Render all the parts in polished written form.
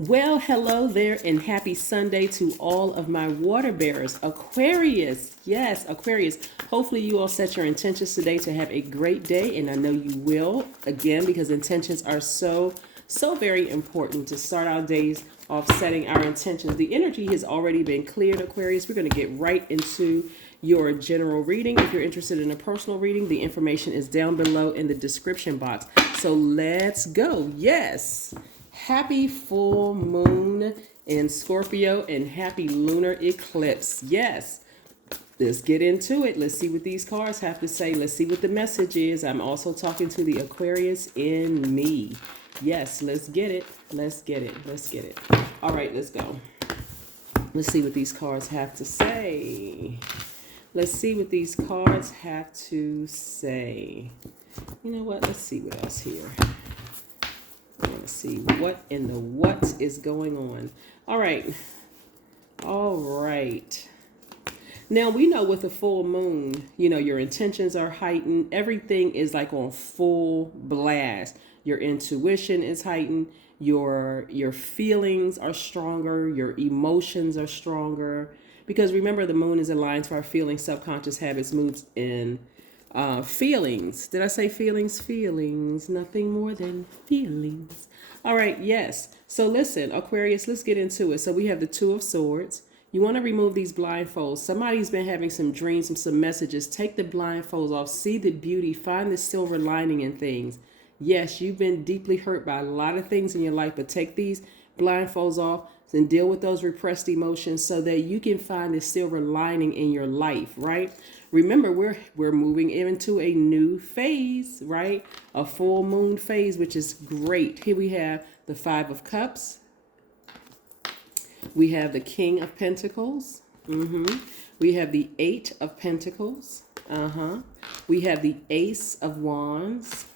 Well, hello there, and happy Sunday to all of my water bearers. Aquarius, yes, Aquarius. Hopefully, you all set your intentions today to have a great day, and I know you will, again, because intentions are so very important to start our days off setting our intentions. The energy has already been cleared, Aquarius. We're going to get right into your general reading. If you're interested in a personal reading, the information is down below in the description box. So let's go. Yes. Happy full moon in Scorpio and happy lunar eclipse. Yes. Let's get into it. Let's see what these cards have to say. Let's see what the message is. I'm also talking to the Aquarius in me. Yes, let's get it. Let's get it. Let's get it. All right, let's go. Let's see what these cards have to say. Let's see what these cards have to say. You know what? Let's see what else here. We're going to see what in the what is going on. All right. All right. Now, we know with the full moon, your intentions are heightened. Everything is like on full blast. Your intuition is heightened. Your feelings are stronger. Your emotions are stronger. Because remember, the moon is aligned to our feelings, subconscious habits, moods, and feelings. Did I say feelings? Feelings. Nothing more than feelings. All right. Yes. So listen, Aquarius, let's get into it. So we have the Two of Swords. You want to remove these blindfolds. Somebody's been having some dreams, some messages. Take the blindfolds off. See the beauty. Find the silver lining in things. Yes, you've been deeply hurt by a lot of things in your life, but take these blindfolds off and deal with those repressed emotions so that you can find the silver lining in your life, right? Remember, we're moving into a new phase, right? A full moon phase, which is great. Here we have the Five of Cups. We have the King of Pentacles. We have the Eight of Pentacles. We have the Ace of Wands.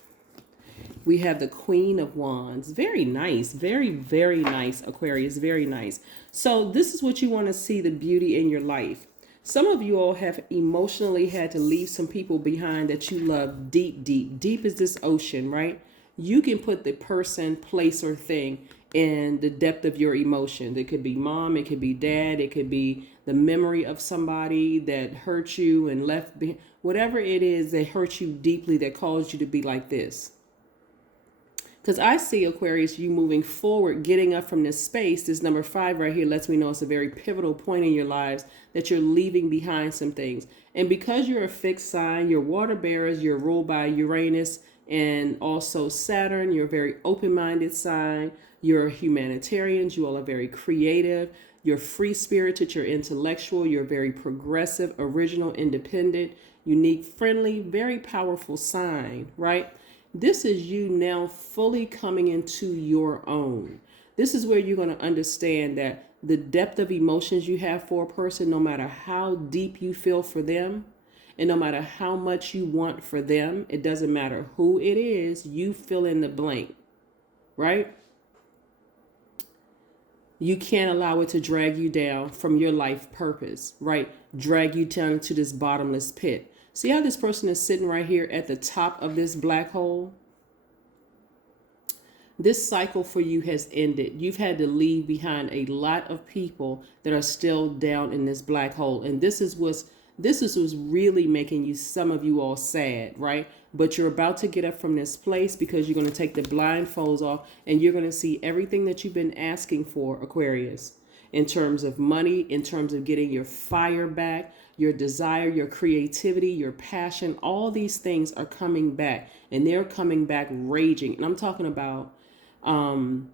We have the Queen of Wands. Very nice. Very, very nice, Aquarius. Very nice. So this is what you want to see, the beauty in your life. Some of you all have emotionally had to leave some people behind that you love deep, deep. Deep is this ocean, right? You can put the person, place, or thing in the depth of your emotion. It could be mom, it could be dad, it could be the memory of somebody that hurt you and left behind. Whatever it is that hurt you deeply that caused you to be like this. Because I see, Aquarius, you moving forward, getting up from this space. This number 5 right here lets me know it's a very pivotal point in your lives that you're leaving behind some things. And because you're a fixed sign, you're water bearers, you're ruled by Uranus and also Saturn. You're a very open-minded sign. You're humanitarians. You all are very creative. You're free-spirited. You're intellectual. You're very progressive, original, independent, unique, friendly, very powerful sign, right? This is you now fully coming into your own. This is where you're going to understand that the depth of emotions you have for a person, no matter how deep you feel for them, and no matter how much you want for them, it doesn't matter who it is, you fill in the blank, right? You can't allow it to drag you down from your life purpose, right? Drag you down to this bottomless pit. See how this person is sitting right here at the top of this black hole? This cycle for you has ended. You've had to leave behind a lot of people that are still down in this black hole. And this is what's really making you, some of you all, sad, right? But you're about to get up from this place because you're going to take the blindfolds off and you're going to see everything that you've been asking for, Aquarius, in terms of money, in terms of getting your fire back, your desire, your creativity, your passion. All these things are coming back, and they're coming back raging. And I'm talking about in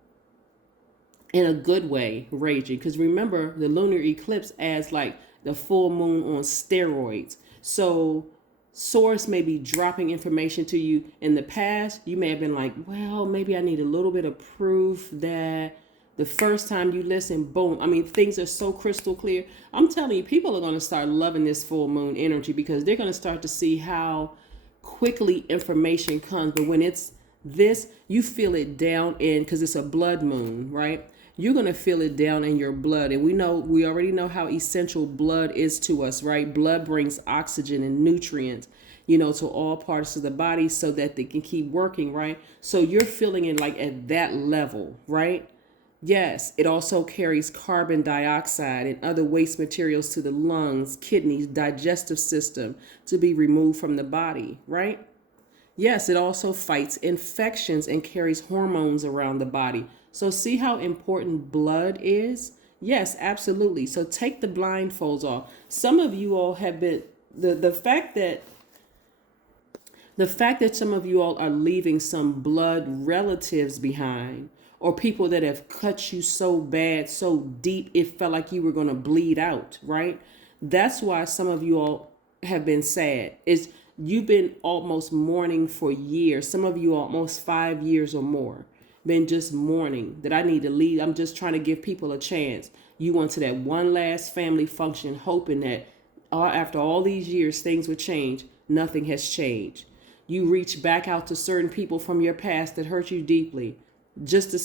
a good way, raging. Because remember, the lunar eclipse adds like the full moon on steroids. So source may be dropping information to you. In the past, you may have been like, well, maybe I need a little bit of proof that the first time you listen, boom. I mean, things are so crystal clear. I'm telling you, people are going to start loving this full moon energy because they're going to start to see how quickly information comes. But when it's this, you feel it down in, because it's a blood moon, right? You're going to feel it down in your blood. And we already know how essential blood is to us, right? Blood brings oxygen and nutrients, to all parts of the body so that they can keep working, right? So you're feeling it like at that level, right? Yes, it also carries carbon dioxide and other waste materials to the lungs, kidneys, digestive system to be removed from the body, right? Yes, it also fights infections and carries hormones around the body. So, see how important blood is? Yes, absolutely. So, take the blindfolds off. Some of you all have been, the fact that some of you all are leaving some blood relatives behind, or people that have cut you so bad, so deep, it felt like you were going to bleed out, right? That's why some of you all have been sad. Is you've been almost mourning for years. Some of you almost 5 years or more been just mourning that I need to leave. I'm just trying to give people a chance. You went to that one last family function hoping that after all these years things would change. Nothing has changed. You reach back out to certain people from your past that hurt you deeply just to,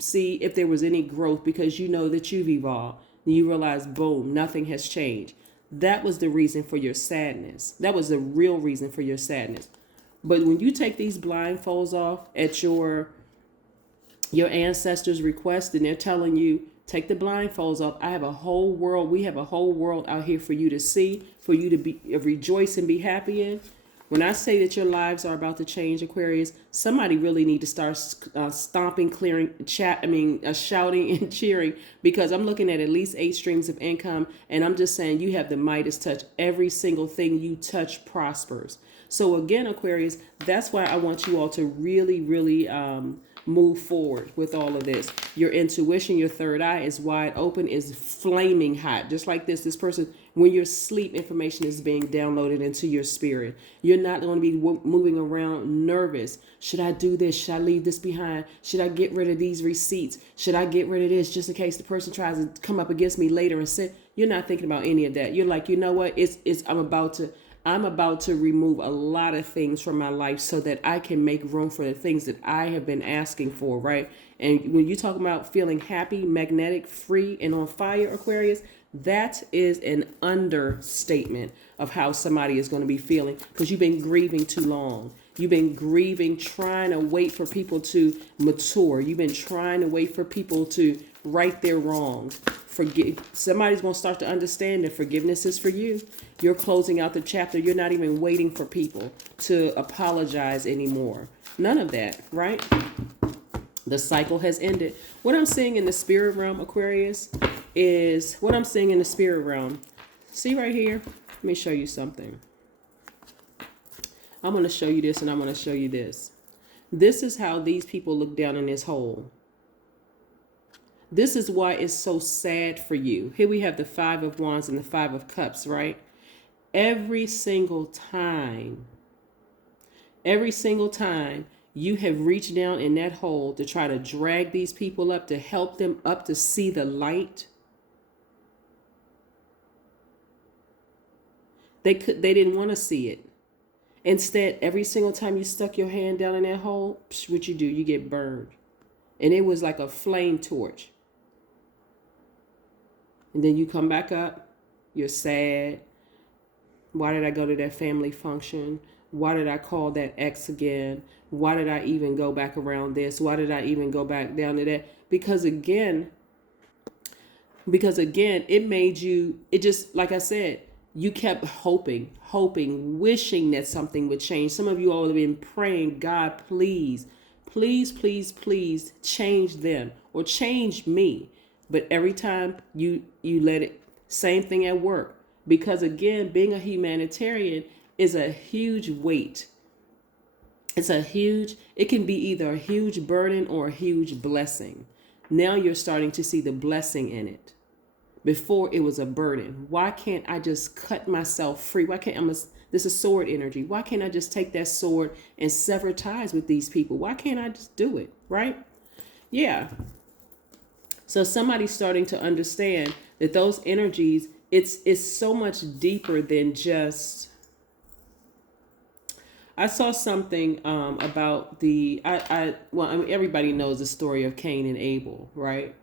see if there was any growth, because you know that you've evolved. And you realize, boom, nothing has changed. That was the reason for your sadness. That was the real reason for your sadness. But when you take these blindfolds off at your ancestors' request, and they're telling you, take the blindfolds off. I have a whole world. We have a whole world out here for you to see, for you to be rejoice and be happy in. When I say that your lives are about to change, Aquarius, somebody really need to start stomping, clearing, shouting and cheering, because I'm looking at least 8 streams of income, and I'm just saying you have the Midas touch. Every single thing you touch prospers. So again, Aquarius, that's why I want you all to really, really move forward with all of this. Your intuition, your third eye is wide open, is flaming hot. Just like this person, when you're asleep, information is being downloaded into your spirit. You're not going to be moving around nervous. Should I do this? Should I leave this behind? Should I get rid of these receipts? Should I get rid of this just in case the person tries to come up against me later and say, you're not thinking about any of that. You're like, you know what? I'm about to remove a lot of things from my life so that I can make room for the things that I have been asking for, right? And when you talk about feeling happy, magnetic, free, and on fire, Aquarius, that is an understatement of how somebody is going to be feeling, because you've been grieving too long. You've been grieving, trying to wait for people to mature. You've been trying to wait for people to right their wrongs. Somebody's going to start to understand that forgiveness is for you. You're closing out the chapter. You're not even waiting for people to apologize anymore. None of that, right? The cycle has ended. What I'm seeing in the spirit realm, Aquarius, is what I'm seeing in the spirit realm. See right here? Let me show you something. I'm going to show you this, and I'm going to show you this. This is how these people look down in this hole. This is why it's so sad for you. Here we have the 5 of Wands and the 5 of Cups, right? Every single time you have reached down in that hole to try to drag these people up, to help them up to see the light, they didn't want to see it. Instead, every single time you stuck your hand down in that hole, what you do, you get burned. And it was like a flame torch. And then you come back up, you're sad. Why did I go to that family function? Why did I call that ex again? Why did I even go back around this? Why did I even go back down to that? Because again, it made you, it just, like I said, you kept hoping, wishing that something would change. Some of you all have been praying, God, please, please, please, please change them or change me. But every time you let it, same thing at work. Because again, being a humanitarian is a huge weight. It can be either a huge burden or a huge blessing. Now you're starting to see the blessing in it. Before it was a burden. Why can't I just cut myself free? Why can't this is sword energy. Why can't I just take that sword and sever ties with these people? Why can't I just do it? Right? Yeah. So somebody's starting to understand that those energies, it's so much deeper than just. I saw something about everybody knows the story of Cain and Abel, right?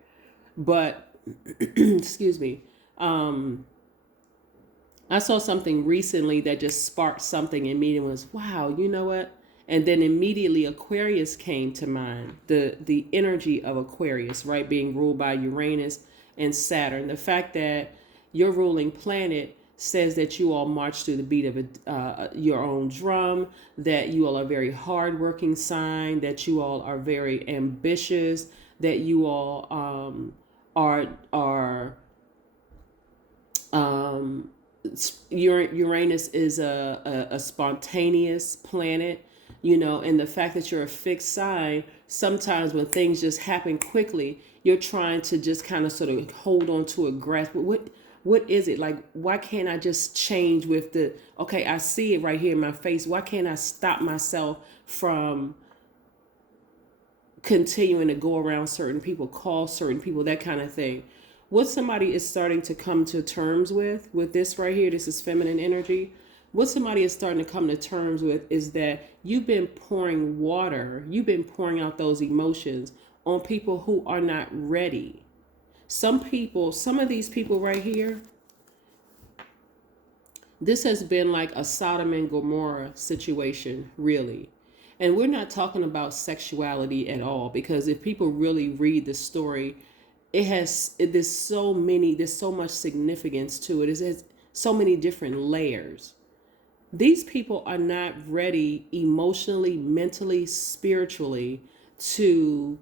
But excuse me. I saw something recently that just sparked something in me and was, wow, you know what? And then immediately Aquarius came to mind, the energy of Aquarius, right, being ruled by Uranus and Saturn. The fact that your ruling planet says that you all march to the beat of your own drum, that you all are very hardworking sign, that you all are very ambitious, that you all are Uranus is a spontaneous planet, and the fact that you're a fixed sign, sometimes when things just happen quickly, you're trying to just kind of sort of hold on to a grasp. What is it? Like, why can't I just change with okay, I see it right here in my face. Why can't I stop myself from continuing to go around certain people, call certain people, that kind of thing? What somebody is starting to come to terms with this right here, this is feminine energy. What somebody is starting to come to terms with is that you've been pouring water, you've been pouring out those emotions on people who are not ready. Some of these people right here, this has been like a Sodom and Gomorrah situation, really. And we're not talking about sexuality at all, because if people really read the story, there's so much significance to it. It has so many different layers. These people are not ready emotionally, mentally, spiritually to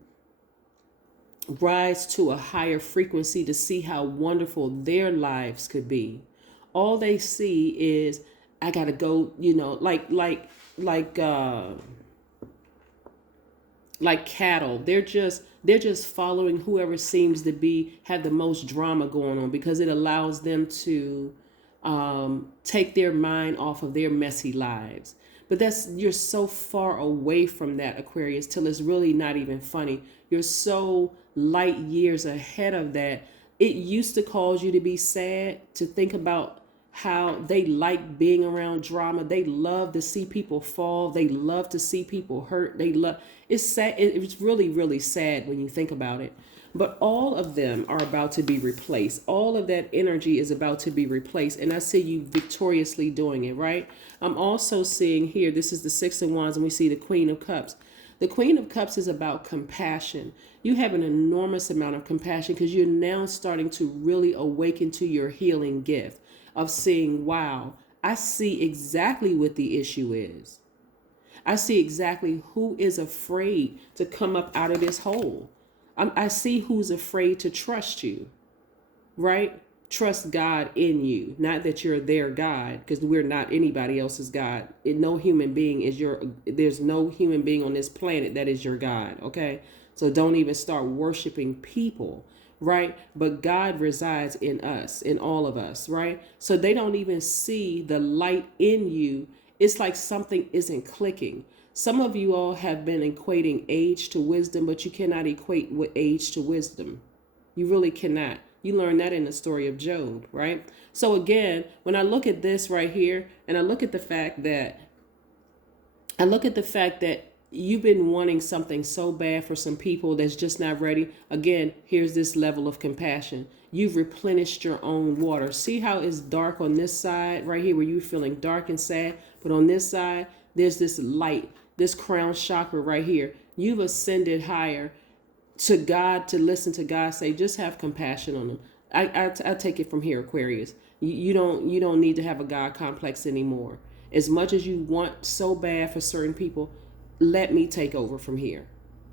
rise to a higher frequency to see how wonderful their lives could be. All they see is, I gotta go, like cattle. They're just following whoever seems to have the most drama going on, because it allows them to take their mind off of their messy lives. But you're so far away from that, Aquarius, till it's really not even funny. You're so light years ahead of that. It used to cause you to be sad to think about how they like being around drama. They love to see people fall. They love to see people hurt. It's sad. It's really, really sad when you think about it. But all of them are about to be replaced. All of that energy is about to be replaced. And I see you victoriously doing it, right? I'm also seeing here, this is the Six of Wands, and we see the Queen of Cups. The Queen of Cups is about compassion. You have an enormous amount of compassion because you're now starting to really awaken to your healing gift of seeing, wow, I see exactly what the issue is. I see exactly who is afraid to come up out of this hole. I see who's afraid to trust you, right? Trust God in you. Not that you're their God, because we're not anybody else's God. No human being is there's no human being on this planet that is your God, okay? So don't even start worshiping people, right? But God resides in us, in all of us, right? So they don't even see the light in you. It's like something isn't clicking. Some of you all have been equating age to wisdom, but you cannot equate with age to wisdom. You really cannot. You learned that in the story of Job, right? So again, when I look at this right here, and I look at the fact that you've been wanting something so bad for some people that's just not ready. Again, here's this level of compassion. You've replenished your own water. See how it's dark on this side right here where you're feeling dark and sad, but on this side, there's this light, this crown chakra right here. You've ascended higher to God, to listen to God say, just have compassion on them. I take it from here, Aquarius. You don't need to have a God complex anymore. As much as you want so bad for certain people, let me take over from here.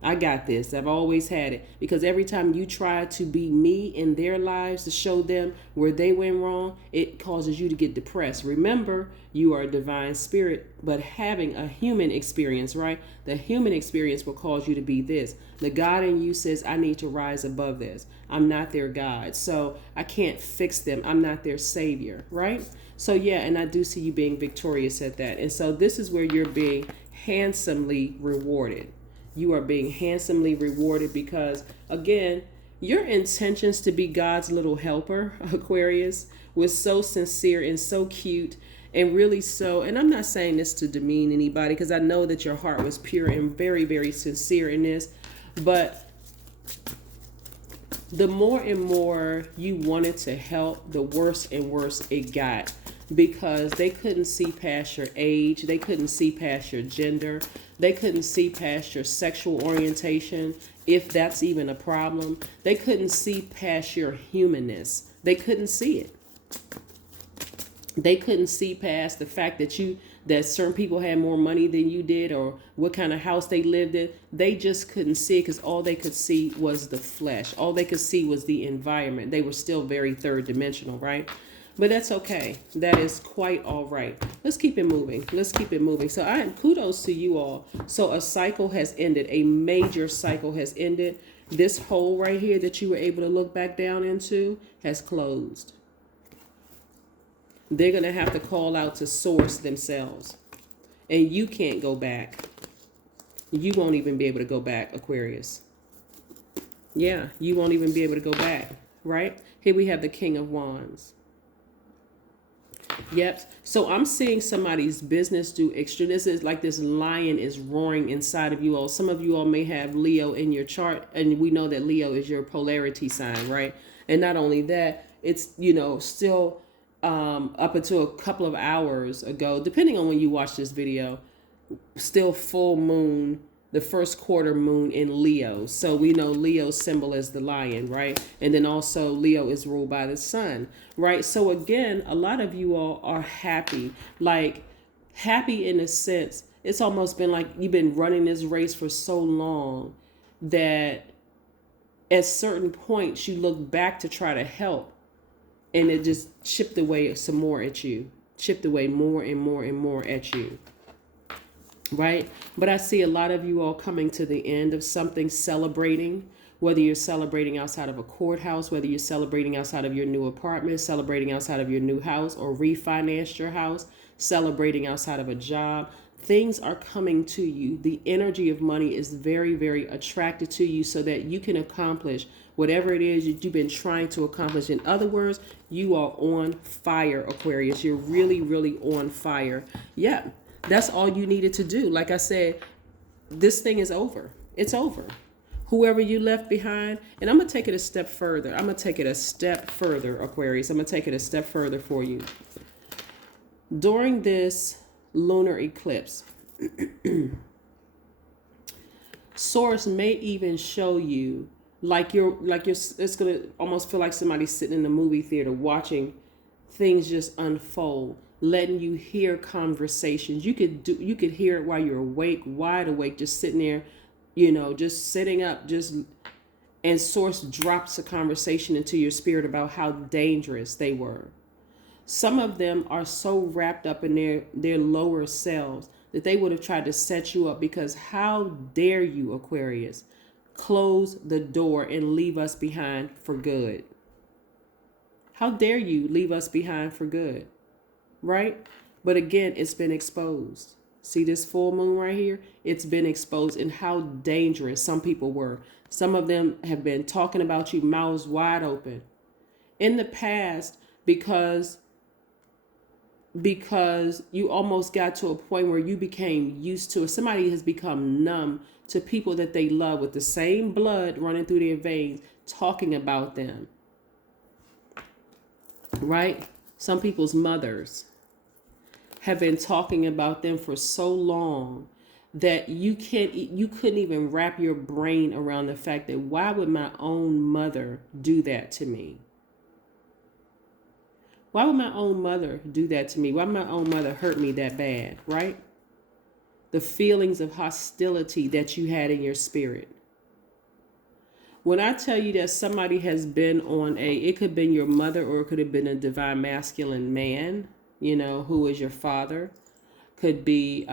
I got this. I've always had it. Because every time you try to be me in their lives to show them where they went wrong, it causes you to get depressed. Remember, you are a divine spirit, but having a human experience, right? The human experience will cause you to be this. The God in you says, I need to rise above this. I'm not their God, so I can't fix them. I'm not their savior, right? So yeah, and I do see you being victorious at that. And so this is where you're being handsomely rewarded. You are being handsomely rewarded because, again, your intentions to be God's little helper, Aquarius, was so sincere and so cute and really so, and I'm not saying this to demean anybody because I know that your heart was pure and very, very sincere in this, but the more and more you wanted to help, the worse and worse it got. because they couldn't see past your age. They couldn't see past your gender. They couldn't see past your sexual orientation, if that's even a problem. They couldn't see past your humanness. They couldn't see it. They couldn't see past the fact that certain people had more money than you did, or what kind of house they lived in. They just couldn't see it because all they could see was the flesh. All they could see was the environment. They were still very third dimensional, right? But that's okay. That is quite all right. Let's keep it moving. Let's keep it moving. So kudos to you all. So a cycle has ended. A major cycle has ended. This hole right here that you were able to look back down into has closed. They're going to have to call out to source themselves. And you can't go back. You won't even be able to go back, Aquarius. Yeah, you won't even be able to go back, right? Here we have the King of Wands. Yep. So I'm seeing somebody's business do extra. This is like this lion is roaring inside of you all. Some of you all may have Leo in your chart, and we know that Leo is your polarity sign, right? And not only that, it's, still up until a couple of hours ago, depending on when you watch this video, still full moon, the first quarter moon in Leo. So we know Leo's symbol is the lion, right? And then also Leo is ruled by the sun, right? So again, a lot of you all are happy, like happy in a sense. It's almost been like you've been running this race for so long that at certain points you look back to try to help, and it just chipped away some more at you, chipped away more and more and more at you. Right? But I see a lot of you all coming to the end of something, celebrating, whether you're celebrating outside of a courthouse, whether you're celebrating outside of your new apartment, celebrating outside of your new house, or refinanced your house, celebrating outside of a job. Things are coming to you. The energy of money is very, very attracted to you so that you can accomplish whatever it is that you've been trying to accomplish. In other words, you are on fire, Aquarius. You're really, really on fire. Yeah. That's all you needed to do. Like I said, this thing is over. It's over. Whoever you left behind, and I'm going to take it a step further. I'm going to take it a step further, Aquarius. I'm going to take it a step further for you. During this lunar eclipse, Source may even show you like you're it's going to almost feel like somebody's sitting in the movie theater watching things just unfold, letting you hear conversations. You could hear it while you're awake, wide awake, just sitting there, just sitting up, and Source drops a conversation into your spirit about how dangerous they were. Some of them are so wrapped up in their lower selves that they would have tried to set you up, because how dare you, Aquarius, close the door and leave us behind for good? How dare you leave us behind for good? Right? But again, it's been exposed. See this full moon right here? It's been exposed, and how dangerous some people were. Some of them have been talking about you mouths wide open in the past, because you almost got to a point where you became used to it. Somebody has become numb to people that they love, with the same blood running through their veins, talking about them. Right? Some people's mothers have been talking about them for so long that you couldn't even wrap your brain around the fact that, why would my own mother do that to me? Why would my own mother do that to me? Why would my own mother hurt me that bad, right? The feelings of hostility that you had in your spirit. When I tell you that somebody has been on it could have been your mother, or it could have been a divine masculine man, who is your father. Could be,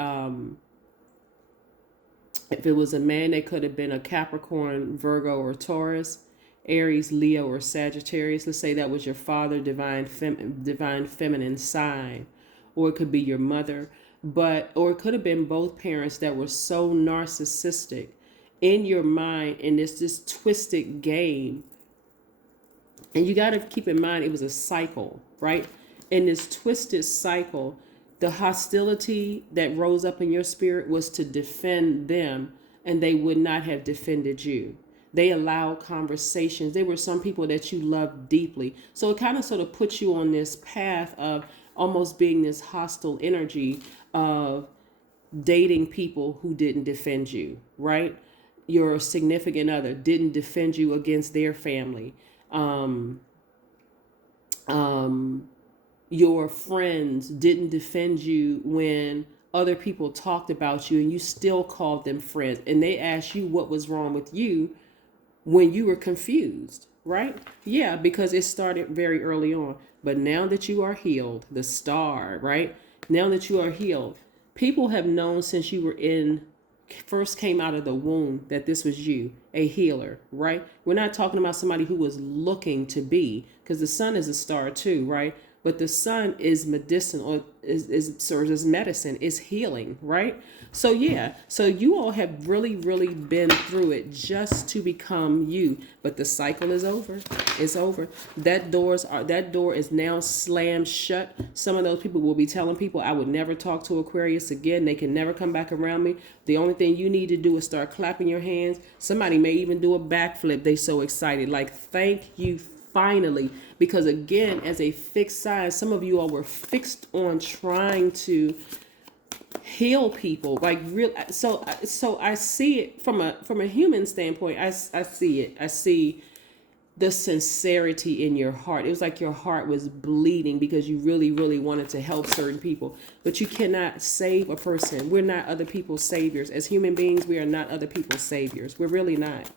if it was a man, it could have been a Capricorn, Virgo, or Taurus, Aries, Leo, or Sagittarius. Let's say that was your father, divine feminine sign, or it could be your mother, or it could have been both parents that were so narcissistic in your mind, and it's this twisted game. And you got to keep in mind, it was a cycle, right? In this twisted cycle, the hostility that rose up in your spirit was to defend them, and they would not have defended you. They allowed conversations. There were some people that you loved deeply. So it kind of sort of puts you on this path of, almost being this hostile energy of dating people who didn't defend you, right? Your significant other didn't defend you against their family. Um, your friends didn't defend you when other people talked about you and you still called them friends. And they asked you what was wrong with you when you were confused, right? Yeah, because it started very early on. But now that you are healed, the star, right? Now that you are healed, people have known since you were first came out of the womb that this was you, a healer, right? We're not talking about somebody who was looking to be, because the sun is a star too, right? But the sun is medicinal, serves as medicine, is healing, right? So yeah, so you all have really, really been through it just to become you. But the cycle is over. It's over. That door is now slammed shut. Some of those people will be telling people, I would never talk to Aquarius again. They can never come back around me. The only thing you need to do is start clapping your hands. Somebody may even do a backflip. They so excited. Like, thank you finally. Because again, as a fixed sign, some of you all were fixed on trying to heal people, like real. So I see it from a human standpoint. I see it. I see the sincerity in your heart. It was like your heart was bleeding because you really, really wanted to help certain people. But you cannot save a person. We're not other people's saviors. As human beings, we are not other people's saviors. We're really not.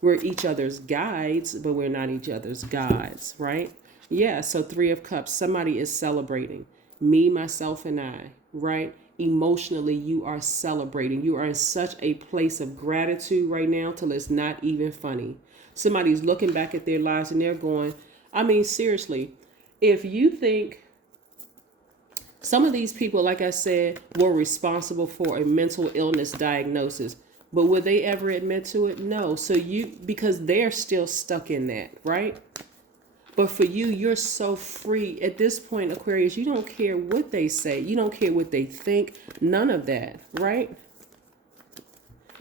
We're each other's guides, but we're not each other's gods, right? Yeah, so 3 of Cups, somebody is celebrating. Me, myself, and I, right? Emotionally, you are celebrating. You are in such a place of gratitude right now till it's not even funny. Somebody's looking back at their lives and they're going, I mean, seriously, if you think some of these people, like I said, were responsible for a mental illness diagnosis, but would they ever admit to it? No. So because they're still stuck in that, right? But for you, you're so free. At this point, Aquarius, you don't care what they say. You don't care what they think. None of that, right?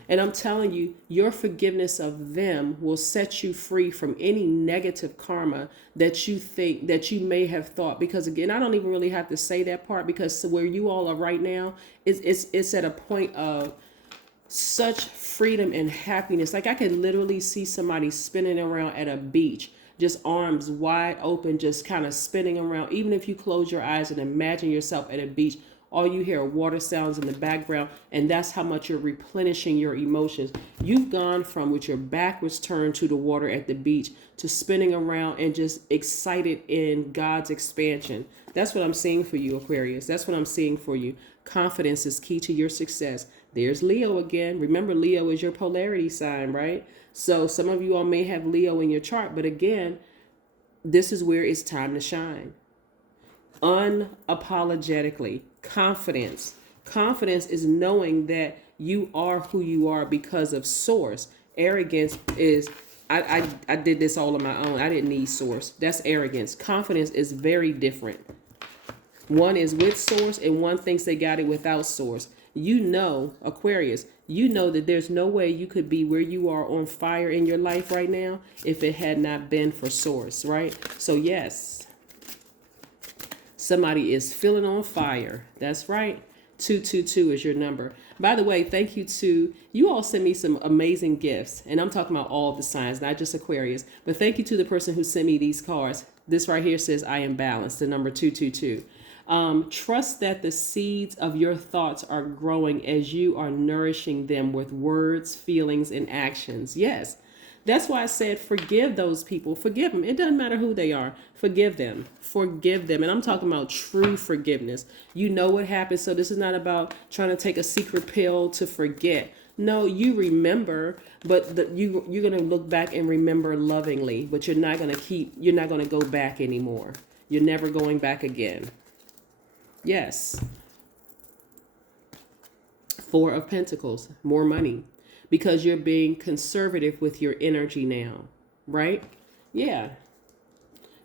And I'm telling you, your forgiveness of them will set you free from any negative karma that you think, that you may have thought. Because again, I don't even really have to say that part, because where you all are right now, it's at a point of such freedom and happiness. Like, I could literally see somebody spinning around at a beach, just arms wide open, just kind of spinning around. Even if you close your eyes and imagine yourself at a beach, all you hear are water sounds in the background, and that's how much you're replenishing your emotions. You've gone from, with your back was turned to the water at the beach, to spinning around and just excited in God's expansion. That's what I'm seeing for you, Aquarius. That's what I'm seeing for you. Confidence is key to your success. There's Leo again. Remember, Leo is your polarity sign, right? So some of you all may have Leo in your chart, but again, this is where it's time to shine. Unapologetically. Confidence. Confidence is knowing that you are who you are because of source. Arrogance is, I did this all on my own. I didn't need source. That's arrogance. Confidence is very different. One is with source and one thinks they got it without source. You know, Aquarius, you know that there's no way you could be where you are on fire in your life right now if it had not been for source, right? So yes, somebody is feeling on fire. That's right. 222 is your number. By the way, thank you to, you all sent me some amazing gifts, and I'm talking about all of the signs, not just Aquarius, but thank you to the person who sent me these cards. This right here says, I am balanced, the number 222. Trust that the seeds of your thoughts are growing as you are nourishing them with words, feelings, and actions. Yes. That's why I said forgive those people. Forgive them. It doesn't matter who they are. Forgive them. Forgive them. And I'm talking about true forgiveness. You know what happened. So this is not about trying to take a secret pill to forget. No, you remember, but you're going to look back and remember lovingly, but you're not going to go back anymore. You're never going back again. Yes. 4 of Pentacles, more money, because you're being conservative with your energy now, right? Yeah.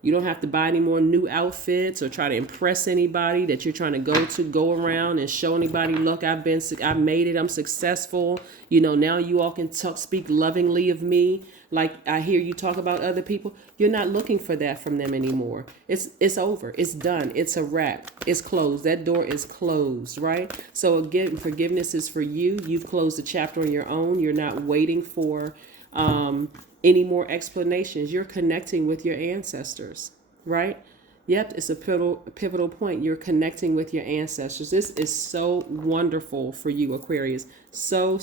You don't have to buy any more new outfits or try to impress anybody that you're trying to go around and show anybody, look, I've made it, I'm successful. You know, now you all can speak lovingly of me. Like I hear you talk about other people. You're not looking for that from them anymore. It's over. It's done. It's a wrap. It's closed. That door is closed, right? So again, forgiveness is for you. You've closed the chapter on your own. You're not waiting for any more explanations. You're connecting with your ancestors, right? Yep, it's a pivotal point. You're connecting with your ancestors. This is so wonderful for you, Aquarius. So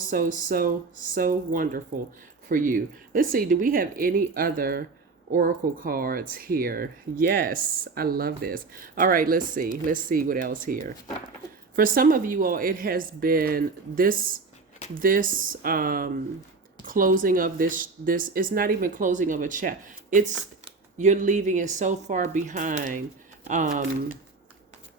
wonderful for you. Let's see, do we have any other oracle cards here? Yes, I love this. All right, let's see. Let's see what else here. For some of you all, it has been this closing of this it's not even closing of a chat. It's you're leaving it so far behind.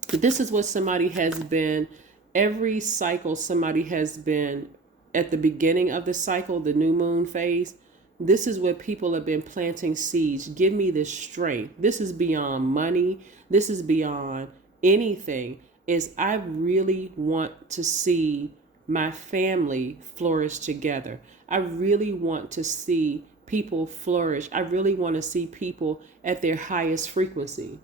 This is what somebody has been, every cycle somebody has been at the beginning of the cycle, the new moon phase. This is where people have been planting seeds. Give me this strength. This is beyond money. This is beyond anything. Is I really want to see my family flourish together. I really want to see people flourish. I really want to see people at their highest frequency.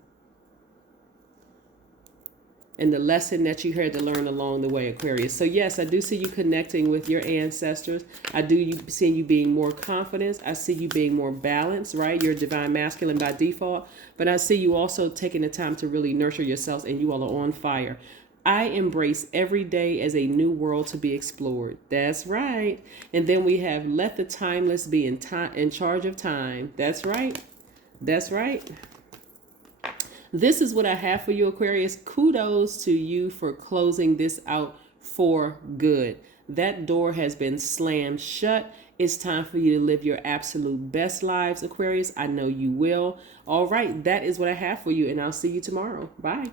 And the lesson that you had to learn along the way, Aquarius. So yes, I do see you connecting with your ancestors. I do see you being more confident. I see you being more balanced, right? You're divine masculine by default. But I see you also taking the time to really nurture yourselves, and you all are on fire. I embrace every day as a new world to be explored. That's right. And then we have let the timeless be in charge of time. That's right. That's right. This is what I have for you, Aquarius. Kudos to you for closing this out for good. That door has been slammed shut. It's time for you to live your absolute best lives, Aquarius. I know you will. All right. That is what I have for you, and I'll see you tomorrow. Bye.